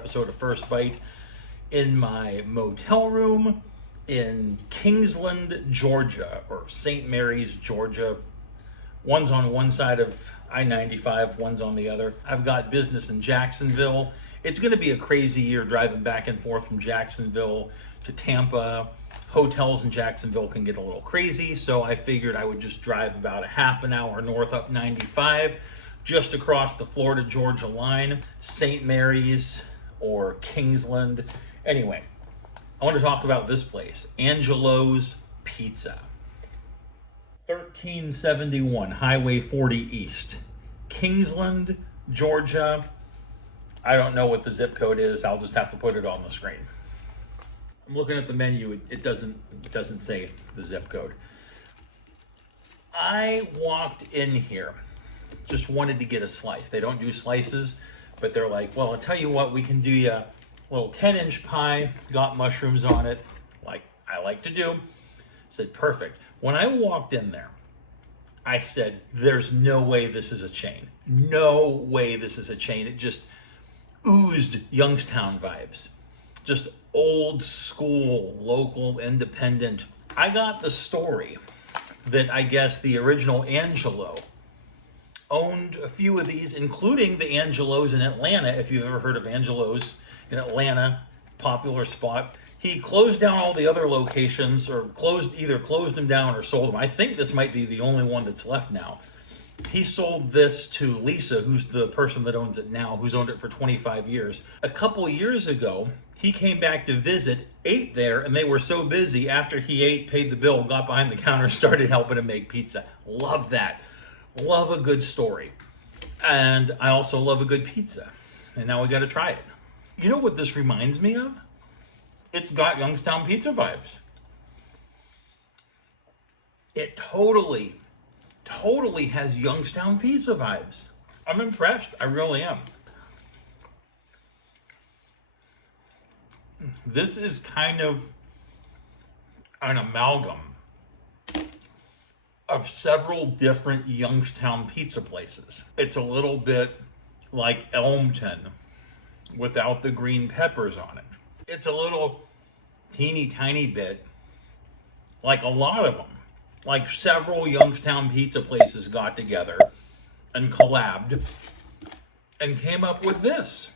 episode of First Bite in my motel room in Kingsland, Georgia, or St. Mary's, Georgia. One's on one side of I-95, one's on the other. I've got business in Jacksonville. It's going to be a crazy year driving back and forth from Jacksonville to Tampa. Hotels in Jacksonville can get a little crazy, so I figured I would just drive about a half an hour north up 95, just across the Florida-Georgia line, St. Mary's or Kingsland. Anyway, I want to talk about this place, Angelo's Pizza. 1371 Highway 40 East, Kingsland, Georgia. I don't know what the zip code is. I'll just have to put it on the screen. I'm looking at the menu. It doesn't say the zip code. I walked in here, just wanted to get a slice. They don't do slices, but they're like, well, I'll tell you what, we can do you a little 10-inch pie, got mushrooms on it, like I like to do. Said, perfect. When I walked in there, I said, there's no way this is a chain. No way this is a chain. It just oozed Youngstown vibes. Just old school, local, independent. I got the story that I guess the original Angelo owned a few of these, including the Angelos in Atlanta. If you've ever heard of Angelos in Atlanta, popular spot. He closed down all the other locations, or either closed them down or sold them. I think this might be the only one that's left now. He sold this to Lisa, who's the person that owns it now, who's owned it for 25 years. A couple years ago, he came back to visit, ate there, and they were so busy, after he ate, paid the bill, got behind the counter, started helping him make pizza. Love that. Love a good story. And I also love a good pizza. And now we got to try it. You know what this reminds me of? It's got Youngstown pizza vibes. It totally has Youngstown pizza vibes. I'm impressed. I really am. This is kind of an amalgam of several different Youngstown pizza places. It's a little bit like Elmton without the green peppers on it. It's a little teeny tiny bit like a lot of them. Like several Youngstown pizza places got together and collabed and came up with this.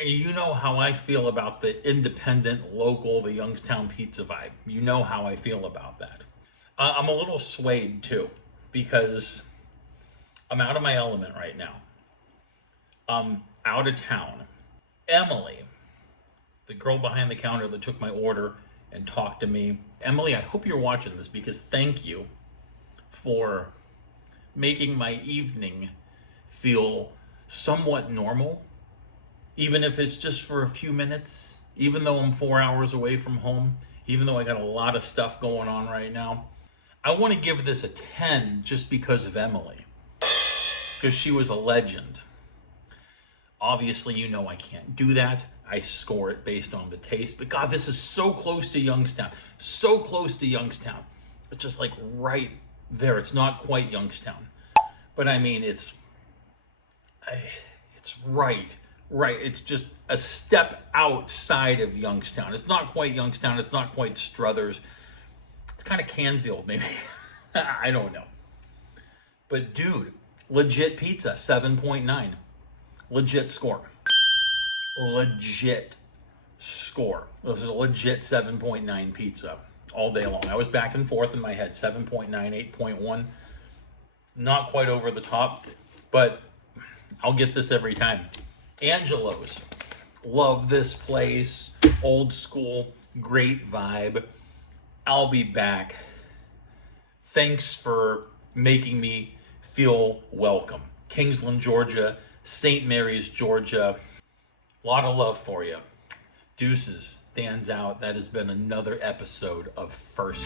And you know how I feel about the independent, local, the Youngstown pizza vibe. You know how I feel about that. I'm a little swayed too, because I'm out of my element right now. I'm out of town. Emily, the girl behind the counter that took my order and talked to me. Emily, I hope you're watching this, because thank you for making my evening feel somewhat normal, even if it's just for a few minutes, even though I'm 4 hours away from home, even though I got a lot of stuff going on right now. I want to give this a 10 just because of Emily, because she was a legend. Obviously, you know I can't do that. I score it based on the taste. But God, this is so close to Youngstown. So close to Youngstown. It's just like right there. It's not quite Youngstown. But I mean, it's right. It's just a step outside of Youngstown. It's not quite Youngstown. It's not quite Struthers. It's kind of Canfield, maybe. I don't know. But dude, legit pizza, 7.9. Legit score. Legit score. This is a legit 7.9 pizza all day long. I was back and forth in my head. 7.9, 8.1. Not quite over the top, but I'll get this every time. Angelo's. Love this place. Old school. Great vibe. I'll be back. Thanks for making me feel welcome. Kingsland, Georgia. St. Mary's, Georgia. A lot of love for you. Deuces. Dan's out. That has been another episode of First.